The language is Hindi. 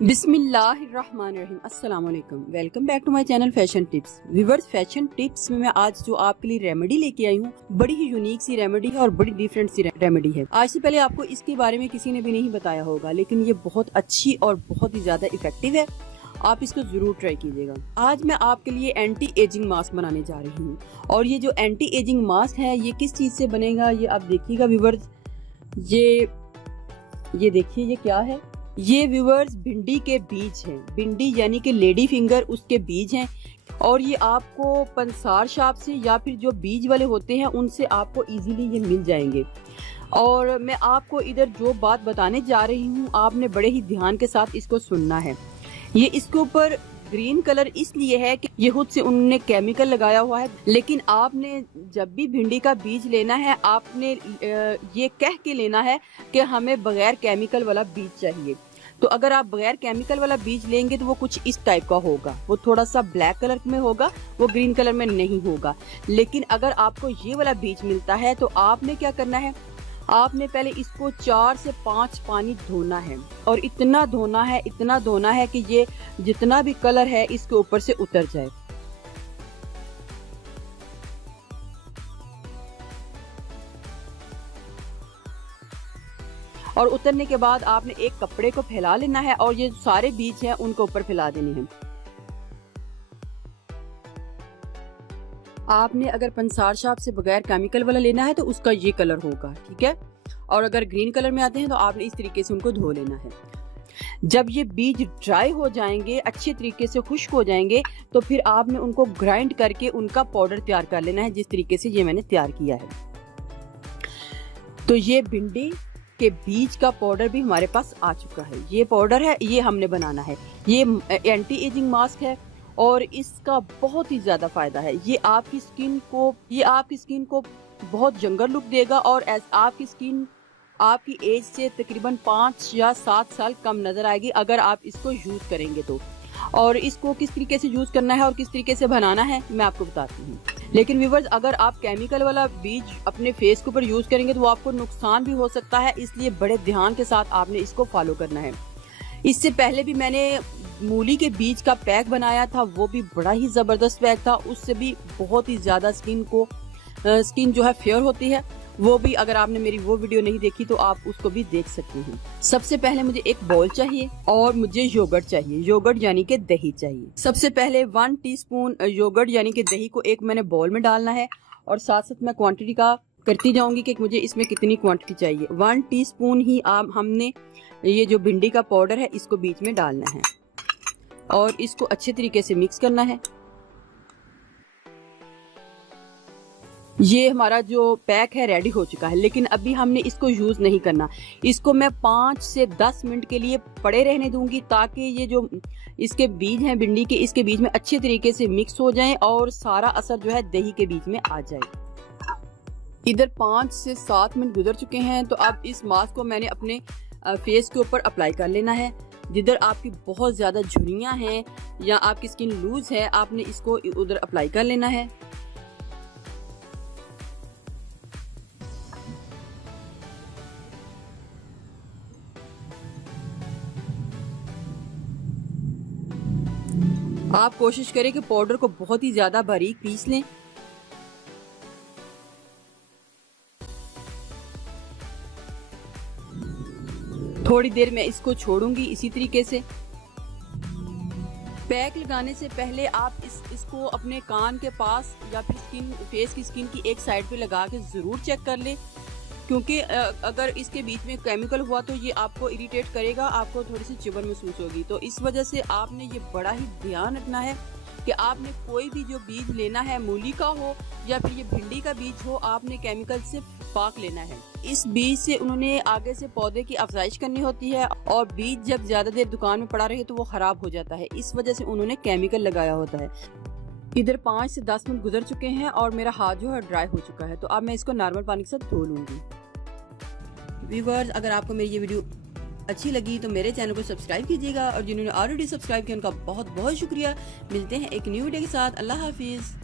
बिस्मिल्लाहिर्रहमानिर्रहीम। अस्सलाम वालेकुम। Welcome back to my channel fashion tips. Viewers, fashion tips में मैं आज जो आपके लिए रेमेडी लेके आई हूँ, बड़ी ही यूनिक सी रेमेडी है और बड़ी डिफरेंट सी रेमेडी है। आज से पहले आपको इसके बारे में किसी ने भी नहीं बताया होगा, लेकिन ये बहुत अच्छी और बहुत ही ज्यादा इफेक्टिव है। आप इसको जरूर ट्राई कीजिएगा। आज मैं आपके लिए एंटी एजिंग मास्क बनाने जा रही हूँ, और ये जो एंटी एजिंग मास्क है ये किस चीज से बनेगा ये आप देखिएगा व्यूअर्स। ये देखिए ये क्या है। ये व्यूअर्स भिंडी के बीज हैं। भिंडी यानी कि लेडी फिंगर, उसके बीज हैं। और ये आपको पंसार शॉप से या फिर जो बीज वाले होते हैं उनसे आपको इजीली ये मिल जाएंगे। और मैं आपको इधर जो बात बताने जा रही हूँ, आपने बड़े ही ध्यान के साथ इसको सुनना है। ये इसके ऊपर ग्रीन कलर इसलिए है कि ये खुद से उन्होंने केमिकल लगाया हुआ है, लेकिन आपने जब भी भिंडी का बीज लेना है आपने ये कह के लेना है कि हमें बगैर केमिकल वाला बीज चाहिए। तो अगर आप बगैर केमिकल वाला बीज लेंगे तो वो कुछ इस टाइप का होगा, वो थोड़ा सा ब्लैक कलर में होगा, वो ग्रीन कलर में नहीं होगा। लेकिन अगर आपको ये वाला बीज मिलता है तो आपने क्या करना है, आपने पहले इसको 4 से 5 पानी धोना है, और इतना धोना है कि ये जितना भी कलर है इसके ऊपर से उतर जाए। और उतरने के बाद आपने एक कपड़े को फैला लेना है और ये सारे बीज हैं उनको ऊपर फैला देने हैं। आपने अगर पंसार शॉप से बगैर केमिकल वाला लेना है तो उसका ये कलर होगा, ठीक है। और अगर ग्रीन कलर में आते हैं तो आपने इस तरीके से उनको धो लेना है। जब ये बीज ड्राई हो जाएंगे, अच्छे तरीके से खुश्क हो जाएंगे, तो फिर आपने उनको ग्राइंड करके उनका पाउडर तैयार कर लेना है, जिस तरीके से ये मैंने तैयार किया है। तो ये भिंडी के बीज का पाउडर भी हमारे पास आ चुका है। ये पाउडर है, ये हमने बनाना है। ये एंटी एजिंग मास्क है और इसका बहुत ही ज्यादा फायदा है। ये आपकी स्किन को बहुत यंगर लुक देगा, और आपकी स्किन आपकी एज से तकरीबन 5 या 7 साल कम नजर आएगी अगर आप इसको यूज करेंगे तो। और इसको किस तरीके से यूज करना है और किस तरीके से बनाना है मैं आपको बताती हूँ। लेकिन व्यूअर्स, अगर आप केमिकल वाला बीज अपने फेस के ऊपर यूज करेंगे तो वो आपको नुकसान भी हो सकता है, इसलिए बड़े ध्यान के साथ आपने इसको फॉलो करना है। इससे पहले भी मैंने मूली के बीज का पैक बनाया था, वो भी बड़ा ही जबरदस्त पैक था। उससे भी बहुत ही ज्यादा स्किन जो है फेयर होती है। वो भी अगर आपने मेरी वो वीडियो नहीं देखी तो आप उसको भी देख सकते हैं। सबसे पहले मुझे एक बाउल चाहिए और मुझे योगर्ट चाहिए। योगर्ट यानी कि दही चाहिए। सबसे पहले 1 टीस्पून योगर्ट यानी कि दही को एक मैंने बाउल में डालना है, और साथ साथ मैं क्वांटिटी का करती जाऊंगी कि मुझे इसमें कितनी क्वांटिटी चाहिए। 1 टीस्पून ही हमने ये जो भिंडी का पाउडर है इसको बीच में डालना है और इसको अच्छे तरीके से मिक्स करना है। ये हमारा जो पैक है रेडी हो चुका है, लेकिन अभी हमने इसको यूज नहीं करना। इसको मैं 5 से 10 मिनट के लिए पड़े रहने दूंगी, ताकि ये जो इसके बीज हैं भिंडी के, इसके बीज में अच्छे तरीके से मिक्स हो जाएं और सारा असर जो है दही के बीज में आ जाए। इधर 5 से 7 मिनट गुजर चुके हैं। तो अब इस मास्क को मैंने अपने फेस के ऊपर अप्लाई कर लेना है। जिधर आपकी बहुत ज्यादा झुर्रियां हैं या आपकी स्किन लूज है, आपने इसको उधर अप्लाई कर लेना है। आप कोशिश करें कि पाउडर को बहुत ही ज्यादा बारीक पीस लें। थोड़ी देर में इसको छोड़ूंगी इसी तरीके से। पैक लगाने से पहले आप इसको अपने कान के पास या फिर फेस की स्किन की एक साइड पे लगा के जरूर चेक कर ले, क्योंकि अगर इसके बीच में केमिकल हुआ तो ये आपको इरिटेट करेगा, आपको थोड़ी सी चुभन महसूस होगी। तो इस वजह से आपने ये बड़ा ही ध्यान रखना है कि आपने कोई भी जो बीज लेना है, मूली का हो या फिर ये भिंडी का बीज हो, आपने केमिकल से पाक लेना है। इस बीज से उन्होंने आगे से पौधे की अफजाइश करनी होती है, और बीज जब ज्यादा देर दुकान में पड़ा रहे तो वो खराब हो जाता है। इस वजह से उन्होंने केमिकल लगाया होता है। इधर 5 से 10 मिनट गुजर चुके हैं और मेरा हाथ जो है ड्राई हो चुका है। तो अब मैं इसको नॉर्मल पानी के साथ धो लूंगी। व्यूअर्स, अगर आपको मेरी ये वीडियो अच्छी लगी तो मेरे चैनल को सब्सक्राइब कीजिएगा, और जिन्होंने ऑलरेडी सब्सक्राइब किया उनका बहुत बहुत शुक्रिया। मिलते हैं एक न्यू वीडियो के साथ। अल्लाह हाफिज।